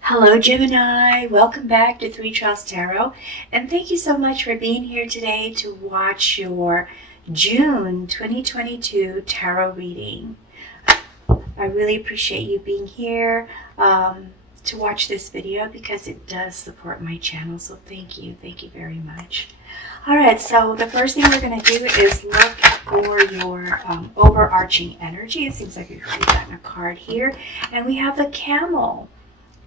Hello Gemini, welcome back to Three Trials Tarot, and thank you so much for being here today to watch your June 2022 tarot reading. I really appreciate you being here to watch this video because it does support my channel, so thank you very much. Alright, so the first thing we're going to do is look for your overarching energy. It seems like we've already gotten a card here, and we have the Camel.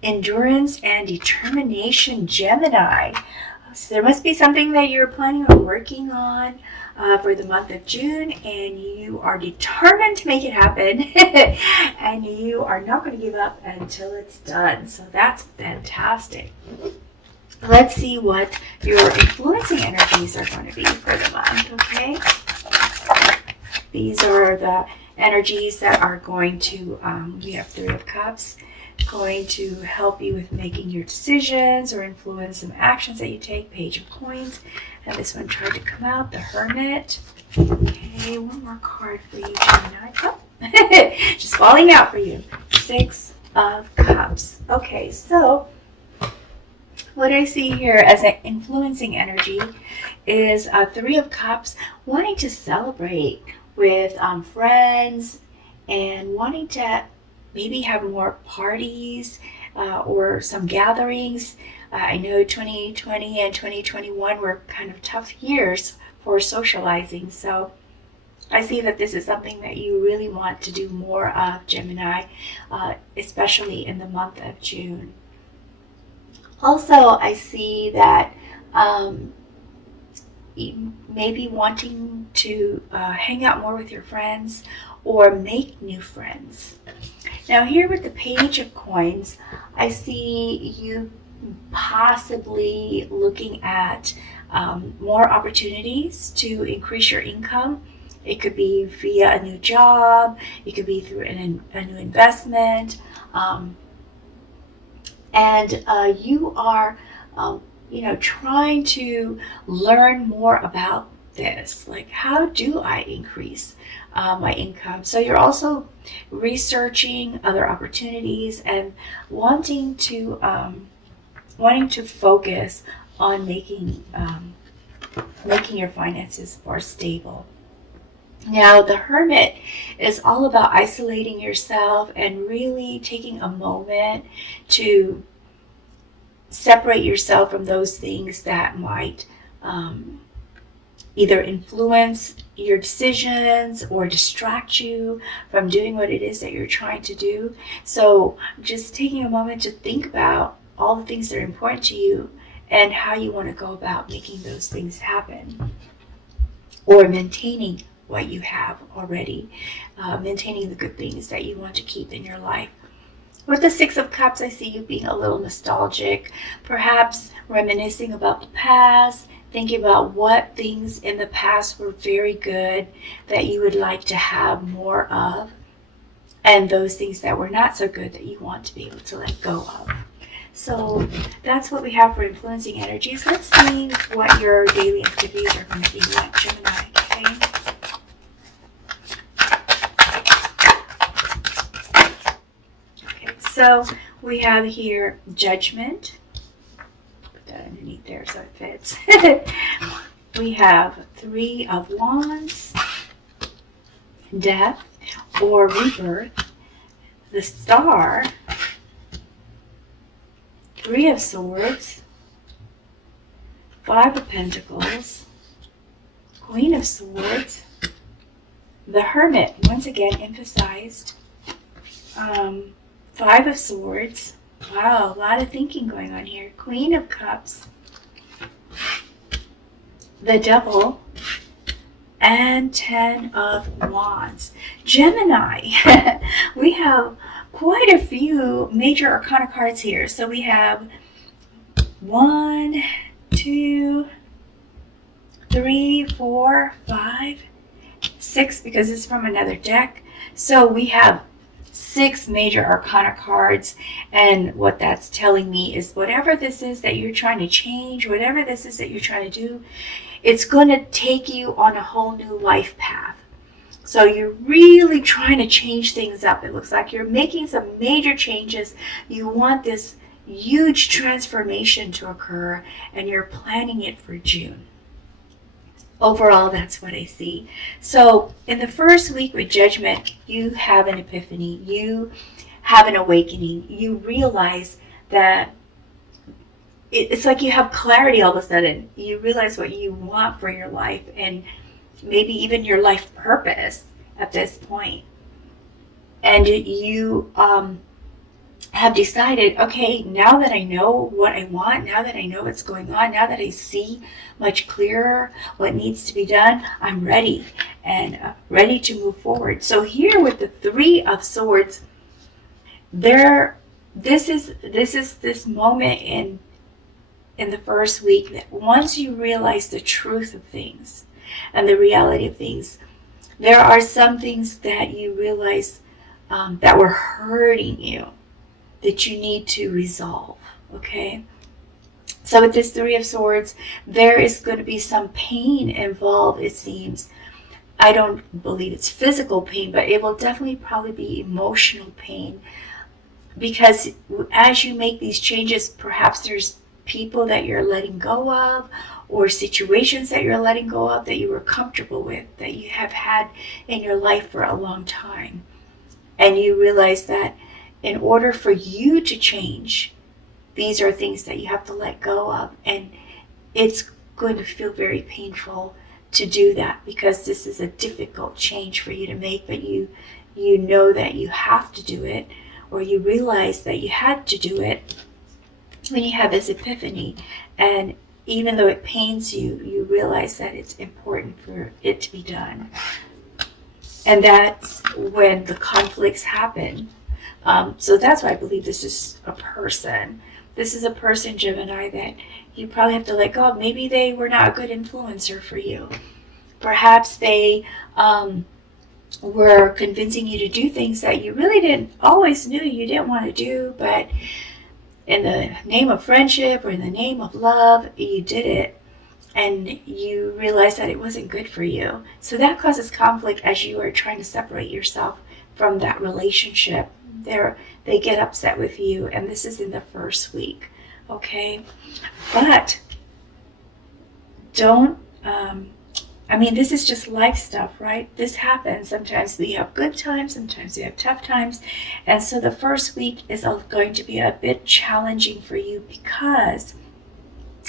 Endurance and determination, Gemini. So there must be something that you're planning on working on for the month of June, and you are determined to make it happen and you are not going to give up until it's done. So that's fantastic. Let's see what your influencing energies are going to be for the month, okay? These are the energies that are going to, we have Three of Cups, going to help you with making your decisions or influence some actions that you take. Page of Coins, and this one tried to come out, the Hermit. Okay, one more card for you, Gemini. Oh, just falling out for you. Six of Cups. Okay, so what I see here as an influencing energy is Three of Cups, wanting to celebrate with friends and wanting to maybe have more parties or some gatherings. I know 2020 and 2021 were kind of tough years for socializing, so I see that this is something that you really want to do more of, Gemini, especially in the month of June. Also, I see that maybe wanting to hang out more with your friends or make new friends. Now here with the Page of Coins, I see you possibly looking at more opportunities to increase your income. It could be via a new job, it could be through a new investment, and you are trying to learn more about this, like how do I increase my income. So you're also researching other opportunities and wanting to focus on making your finances more stable. Now the Hermit is all about isolating yourself and really taking a moment to separate yourself from those things that might either influence your decisions or distract you from doing what it is that you're trying to do. So just taking a moment to think about all the things that are important to you and how you want to go about making those things happen, or maintaining what you have already, maintaining the good things that you want to keep in your life. With the Six of Cups, I see you being a little nostalgic, perhaps reminiscing about the past, thinking about what things in the past were very good that you would like to have more of, and those things that were not so good that you want to be able to let go of. So that's what we have for influencing energies. Let's see what your daily activities are going to be like, Gemini, okay? Okay, so we have here Judgment. Underneath there so it fits. We have Three of Wands, Death or Rebirth, the Star, Three of Swords, Five of Pentacles, Queen of Swords, the Hermit, once again emphasized, Five of Swords. Wow, a lot of thinking going on here. Queen of Cups, the Devil, and Ten of Wands. Gemini, we have quite a few major arcana cards here. So we have 1, 2, 3, 4, 5, 6, because it's from another deck. So we have 6 major arcana cards, and what that's telling me is whatever this is that you're trying to change, whatever this is that you're trying to do, it's going to take you on a whole new life path. So you're really trying to change things up. It looks like you're making some major changes. You want this huge transformation to occur, and you're planning it for June. Overall, that's what I see. So in the first week with Judgment, you have an epiphany. You have an awakening. You realize that it's like you have clarity all of a sudden. You realize what you want for your life, and maybe even your life purpose at this point. And you have decided, okay, now that I know what I want, now that I know what's going on, now that I see much clearer what needs to be done, I'm ready and ready to move forward. So here with the Three of Swords, this is this moment in the first week that once you realize the truth of things and the reality of things, there are some things that you realize that were hurting you, that you need to resolve, okay? So with this Three of Swords, there is going to be some pain involved, it seems. I don't believe it's physical pain, but it will definitely probably be emotional pain, because as you make these changes, perhaps there's people that you're letting go of, or situations that you're letting go of that you were comfortable with, that you have had in your life for a long time. And you realize that in order for you to change, these are things that you have to let go of. And it's going to feel very painful to do that, because this is a difficult change for you to make, but you know that you have to do it, or you realize that you had to do it when you have this epiphany. And even though it pains you, you realize that it's important for it to be done. And that's when the conflicts happen. So that's why I believe this is a person. This is a person, Gemini, that you probably have to let go of. Maybe they were not a good influencer for you. Perhaps they were convincing you to do things that you really didn't always knew you didn't want to do, but in the name of friendship or in the name of love, you did it. And you realize that it wasn't good for you. So that causes conflict as you are trying to separate yourself from that relationship. They get upset with you, and this is in the first week, okay? But don't, this is just life stuff, right? This happens. Sometimes we have good times, sometimes we have tough times. And so the first week is going to be a bit challenging for you, because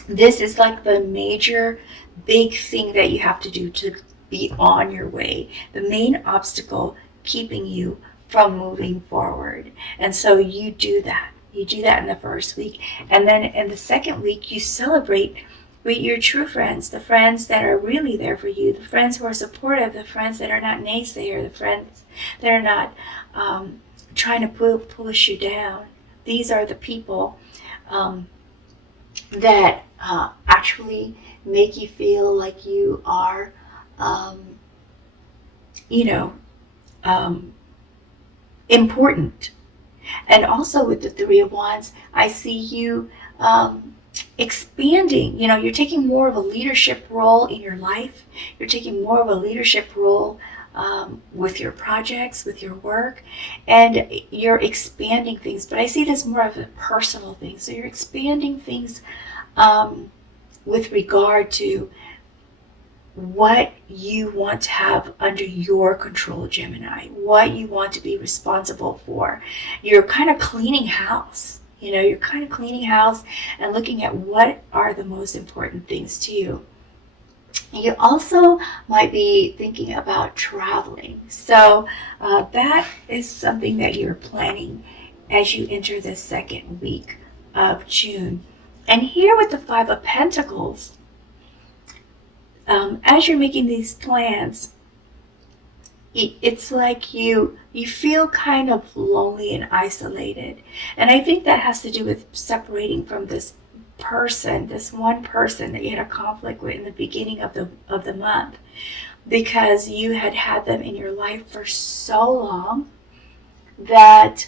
this is like the major big thing that you have to do to be on your way. The main obstacle keeping you from moving forward. And so you do that. You do that in the first week. And then in the second week, you celebrate with your true friends, the friends that are really there for you, the friends who are supportive, the friends that are not naysayer, the friends that are not trying to push you down. These are the people that actually make you feel like you are, important. And also with the Three of Wands, I see you expanding. You're taking more of a leadership role in your life. You're taking more of a leadership role with your projects, with your work, and you're expanding things. But I see this more of a personal thing. So you're expanding things with regard to what you want to have under your control, Gemini, what you want to be responsible for. You're kind of cleaning house. You're kind of cleaning house and looking at what are the most important things to you. You also might be thinking about traveling. So that is something that you're planning as you enter the second week of June. And here with the Five of Pentacles, as you're making these plans, it's like you feel kind of lonely and isolated. And I think that has to do with separating from this person, this one person that you had a conflict with in the beginning of the month, because you had them in your life for so long that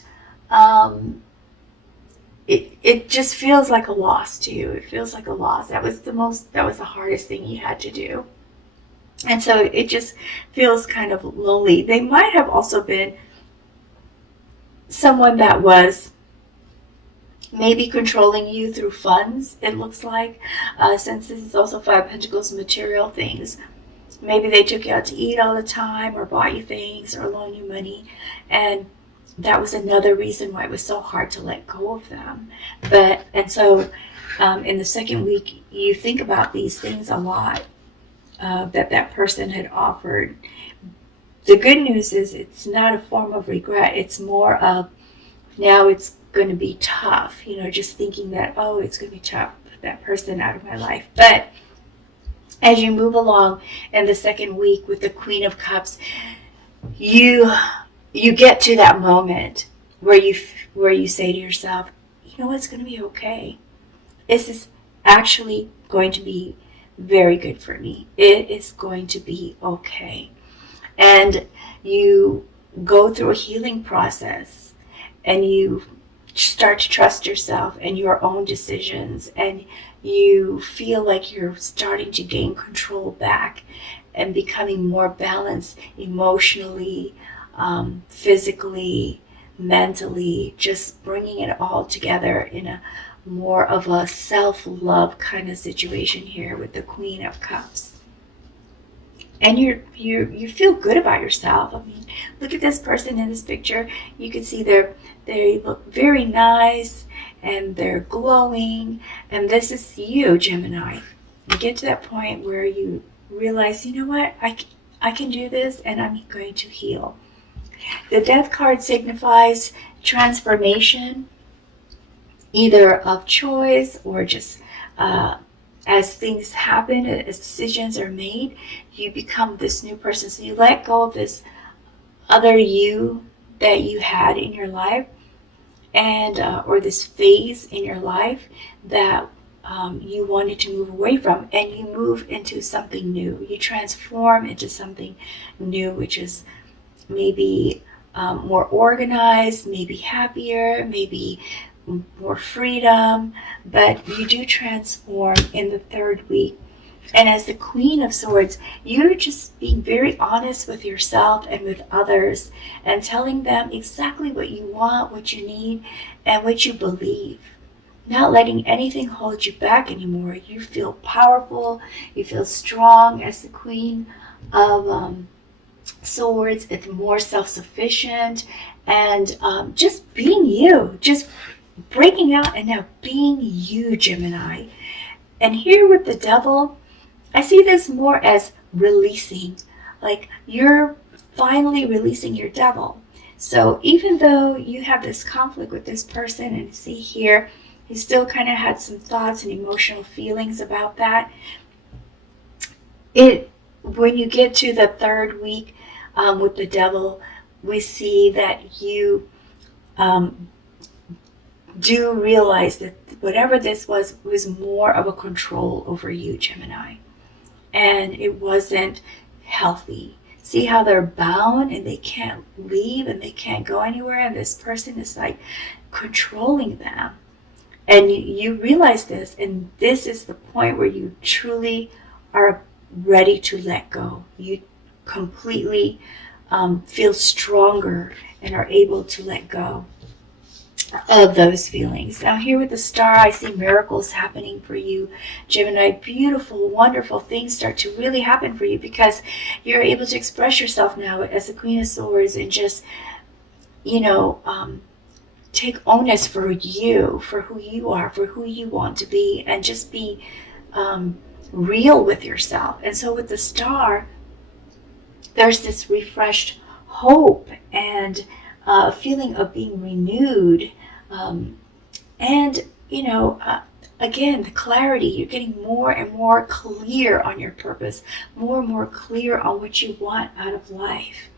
it just feels like a loss to you. It feels like a loss. That was the hardest thing you had to do. And so it just feels kind of lonely. They might have also been someone that was maybe controlling you through funds, it looks like, since this is also Five of Pentacles, material things. Maybe they took you out to eat all the time, or bought you things, or loaned you money, and that was another reason why it was so hard to let go of them. So in the second week, you think about these things a lot that person had offered. The good news is it's not a form of regret. It's more of, now it's going to be tough, just thinking that, oh, it's going to be tough to put that person out of my life. But as you move along in the second week with the Queen of Cups, you get to that moment where you say to yourself, it's going to be okay. This is actually going to be very good for me. It is going to be okay. And you go through a healing process, and you start to trust yourself and your own decisions, and you feel like you're starting to gain control back and becoming more balanced emotionally, physically, mentally, just bringing it all together in a more of a self-love kind of situation here with the Queen of Cups. And you feel good about yourself. I mean, look at this person in this picture. You can see they look very nice, and they're glowing. And this is you, Gemini. You get to that point where you realize, what, I can do this, and I'm going to heal. The Death card signifies transformation, either of choice or just as things happen, as decisions are made, you become this new person. So you let go of this other you that you had in your life, and or this phase in your life that you wanted to move away from, and you move into something new. You transform into something new, which is maybe more organized, maybe happier, maybe more freedom, but you do transform in the third week. And as the Queen of Swords, you're just being very honest with yourself and with others, and telling them exactly what you want, what you need, and what you believe. Not letting anything hold you back anymore. You feel powerful, you feel strong as the Queen of Swords. It's more self-sufficient, and just being you, just breaking out and now being you, Gemini. And here with the Devil, I see this more as releasing, like you're finally releasing your devil. So even though you have this conflict with this person, and see here, he still kind of had some thoughts and emotional feelings about that. When you get to the third week with the Devil, we see that you do realize that whatever this was more of a control over you, Gemini. And it wasn't healthy. See how they're bound and they can't leave and they can't go anywhere, and this person is like controlling them. And you realize this, and this is the point where you truly are ready to let go. You completely feel stronger and are able to let go of those feelings. Now here with the Star, I see miracles happening for you, Gemini. Beautiful, wonderful things start to really happen for you, because you're able to express yourself now as the Queen of Swords, and just, take onus for you, for who you are, for who you want to be, and just be real with yourself. And so with the Star, there's this refreshed hope and a feeling of being renewed, and again, the clarity. You're getting more and more clear on your purpose, more and more clear on what you want out of life.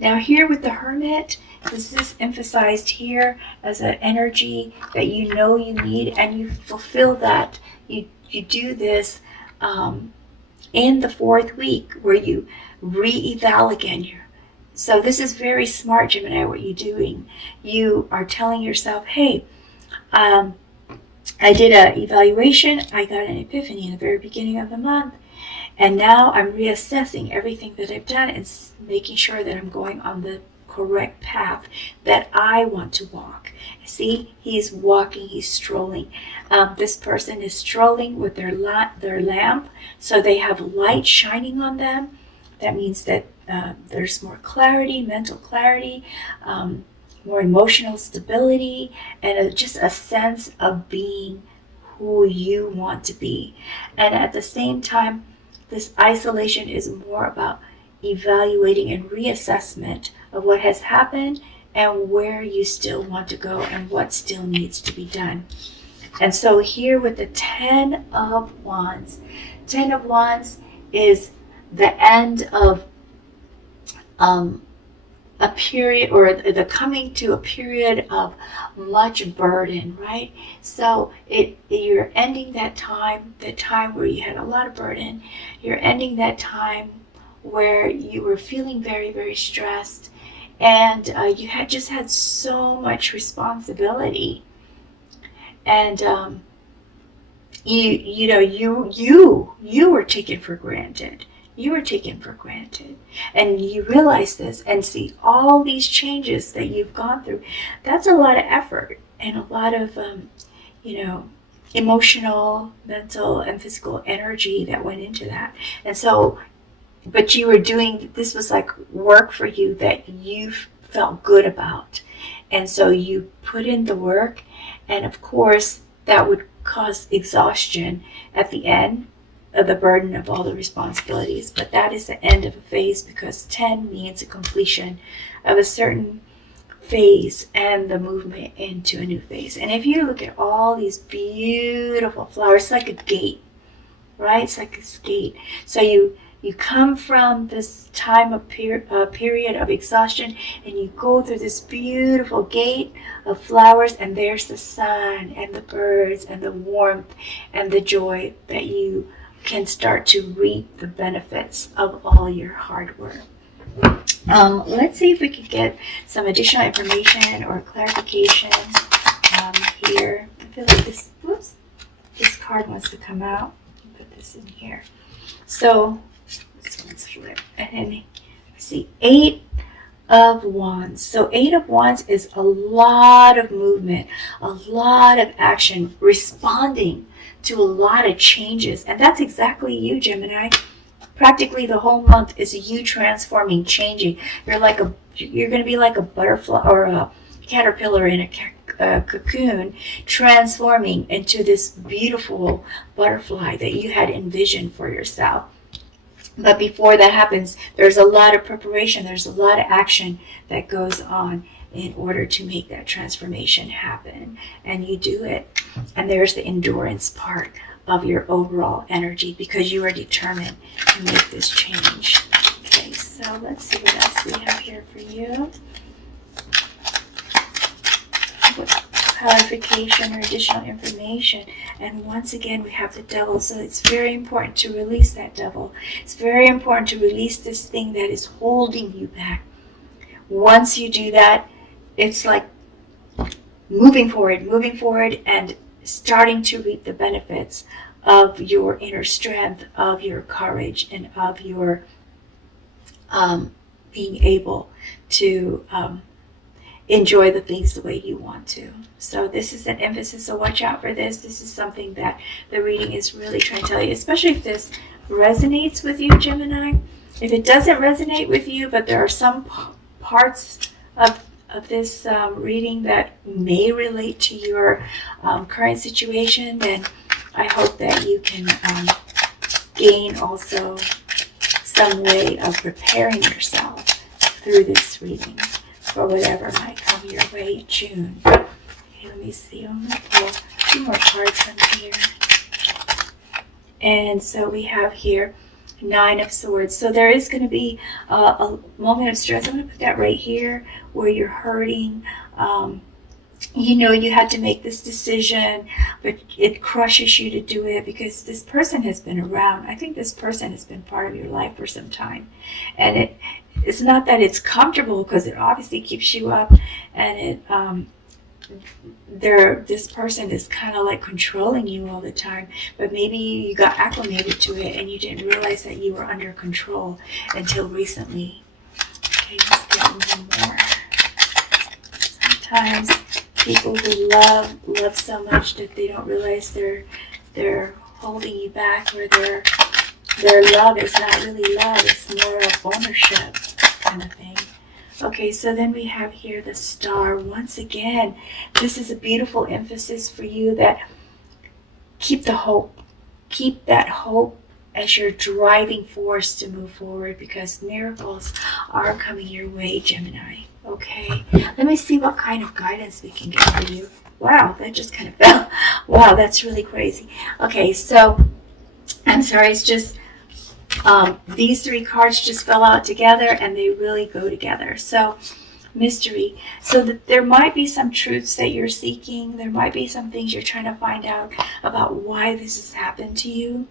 Now here with the Hermit, this is emphasized here as an energy that you need, and you fulfill that. You do this in the fourth week, where you re-eval again. So this is very smart, Gemini, what you're doing. You are telling yourself, hey, I did an evaluation, I got an epiphany in the very beginning of the month, and now I'm reassessing everything that I've done and making sure that I'm going on the correct path that I want to walk. See, he's walking, he's strolling. This person is strolling with their lamp, so they have light shining on them. That means that there's more clarity, mental clarity, more emotional stability, and just a sense of being who you want to be. And at the same time, this isolation is more about evaluating and reassessment of what has happened and where you still want to go and what still needs to be done. And so here with the 10 of Wands, 10 of Wands is the end of a period, or the coming to a period of much burden, right? So you're ending that time where you had a lot of burden. You're ending that time where you were feeling very, very stressed, and you had just had so much responsibility, and you were taken for granted. You were taken for granted, and you realize this and see all these changes that you've gone through. That's a lot of effort and a lot of emotional, mental, and physical energy that went into that. And so, but you were doing, this was like work for you that you felt good about. And so you put in the work, and of course that would cause exhaustion at the end of the burden of all the responsibilities. But that is the end of a phase, because 10 means a completion of a certain phase and the movement into a new phase. And if you look at all these beautiful flowers, it's like a gate, right? It's like a gate. So you come from this time of period of exhaustion, and you go through this beautiful gate of flowers, and there's the sun and the birds and the warmth and the joy that you can start to reap the benefits of all your hard work. Let's see if we could get some additional information or clarification here. I feel like this card wants to come out. Put this in here. So this one's flipped. And then see, 8 of Wands. So 8 of Wands is a lot of movement, a lot of action, responding to a lot of changes. And that's exactly you, Gemini. Practically the whole month is you transforming, changing. You're going to be like a butterfly or a caterpillar in a cocoon, transforming into this beautiful butterfly that you had envisioned for yourself. But before that happens, there's a lot of preparation, there's a lot of action that goes on in order to make that transformation happen. And you do it. And there's the endurance part of your overall energy, because you are determined to make this change. Okay, so let's see what else we have here for you. What clarification or additional information. And once again, we have the devil. So it's very important to release that devil. It's very important to release this thing that is holding you back. Once you do that, it's like moving forward and starting to reap the benefits of your inner strength, of your courage, and of your being able to enjoy the things the way you want to. So this is an emphasis, so watch out for this. This is something that the reading is really trying to tell you, especially if this resonates with you, Gemini. If it doesn't resonate with you, but there are some parts of this reading that may relate to your current situation, then I hope that you can gain also some way of preparing yourself through this reading for whatever might come your way in June. Okay, let me see. I'm going to pull 2 more cards from here. And so we have here 9 of Swords. So there is going to be a moment of stress. I'm going to put that right here where you're hurting. You had to make this decision, but it crushes you to do it because this person has been around. I think this person has been part of your life for some time. And it's not that it's comfortable, because it obviously keeps you up, and this person is kind of like controlling you all the time, but maybe you got acclimated to it and you didn't realize that you were under control until recently. Okay, let's get one more. sometimes people who love so much that they don't realize they're holding you back, or their love is not really love, it's more of ownership kind of thing. Okay, so then we have here the Star. Once again, this is a beautiful emphasis for you that keep the hope. Keep that hope as your driving force to move forward, because miracles are coming your way, Gemini. Okay, let me see what kind of guidance we can get for you. Wow, that just kind of fell. Wow, that's really crazy. Okay, so I'm sorry, it's just these three cards just fell out together and they really go together. So mystery. So that there might be some truths that you're seeking. There might be some things you're trying to find out about why this has happened to you.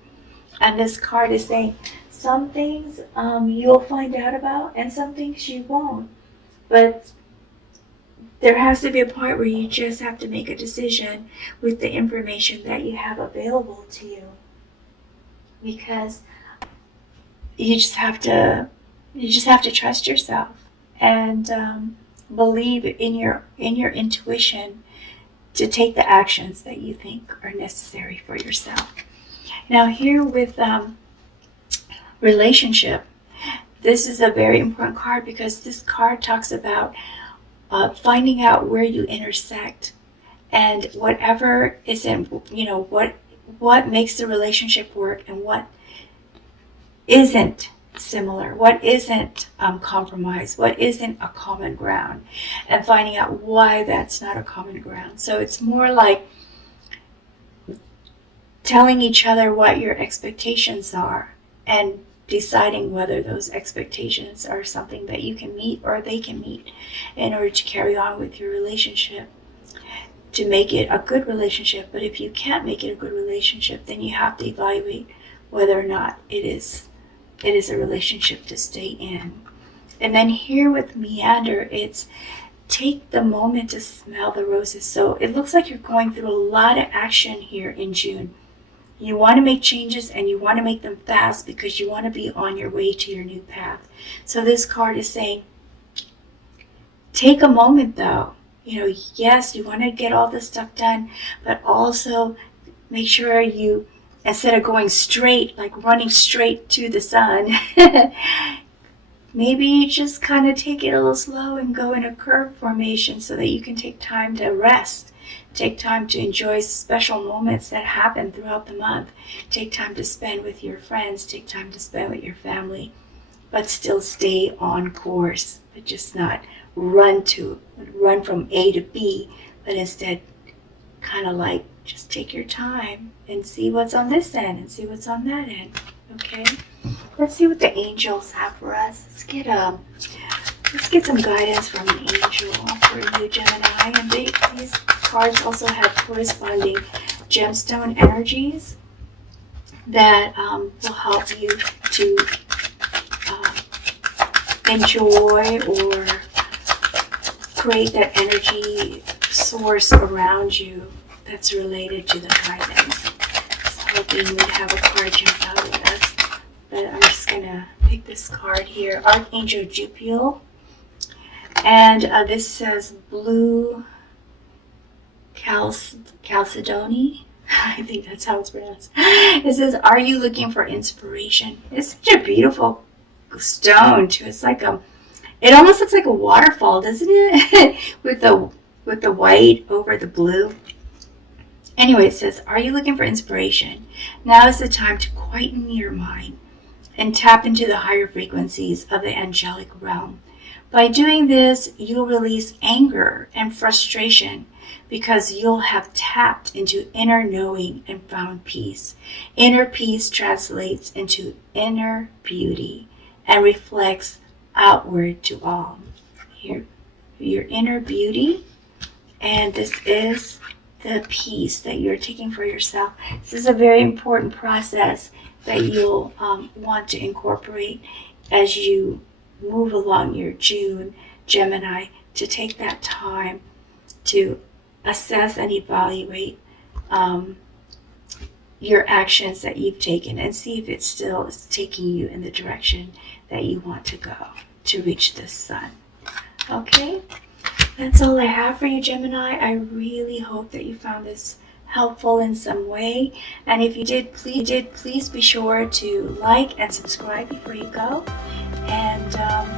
And this card is saying some things you'll find out about and some things you won't. But there has to be a point where you just have to make a decision with the information that you have available to you. Because you just have to trust yourself and believe in your intuition to take the actions that you think are necessary for yourself. Now here with relationship, this is a very important card because this card talks about finding out where you intersect, and whatever isn't, what makes the relationship work and what isn't similar, what isn't compromise, what isn't a common ground, and finding out why that's not a common ground. So it's more like telling each other what your expectations are and deciding whether those expectations are something that you can meet or they can meet in order to carry on with your relationship, to make it a good relationship. But if you can't make it a good relationship, then you have to evaluate whether or not it is a relationship to stay in. And then here with meander, it's take the moment to smell the roses. So it looks like you're going through a lot of action here in June. You want to make changes and you want to make them fast because you want to be on your way to your new path. So this card is saying, take a moment though. Yes, you want to get all this stuff done, but also make sure you, instead of going straight, like running straight to the sun, maybe you just kind of take it a little slow and go in a curve formation so that you can take time to rest. Take time to enjoy special moments that happen throughout the month. Take time to spend with your friends. Take time to spend with your family. But still stay on course. But just not run from A to B. But instead, kind of like just take your time and see what's on this end and see what's on that end. Okay? Let's see what the angels have for us. Let's get some guidance from an angel for you, Gemini. And these cards also have corresponding gemstone energies that will help you to enjoy or create that energy source around you that's related to the guidance. So hoping we'd have a card jump out with us. But I'm just going to pick this card here. Archangel Jupiter. And this says blue chalcedony. I think that's how it's pronounced. It says, are you looking for inspiration? It's such a beautiful stone too. It's like it almost looks like a waterfall, doesn't it? with the white over the blue. Anyway, it says, are you looking for inspiration? Now is the time to quieten your mind and tap into the higher frequencies of the angelic realm. By doing this, you'll release anger and frustration because you'll have tapped into inner knowing and found peace. Inner peace translates into inner beauty and reflects outward to all. Here, your inner beauty, and this is the peace that you're taking for yourself. This is a very important process that you'll want to incorporate as you move along your June, Gemini, to take that time to assess and evaluate your actions that you've taken and see if it still is taking you in the direction that you want to go to reach the sun. Okay? That's all I have for you, Gemini. I really hope that you found this helpful in some way. And if you did, please be sure to like and subscribe before you go. And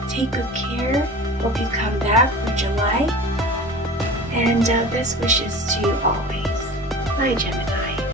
take good care. Hope you come back for July. And best wishes to you always. Bye, Gemini.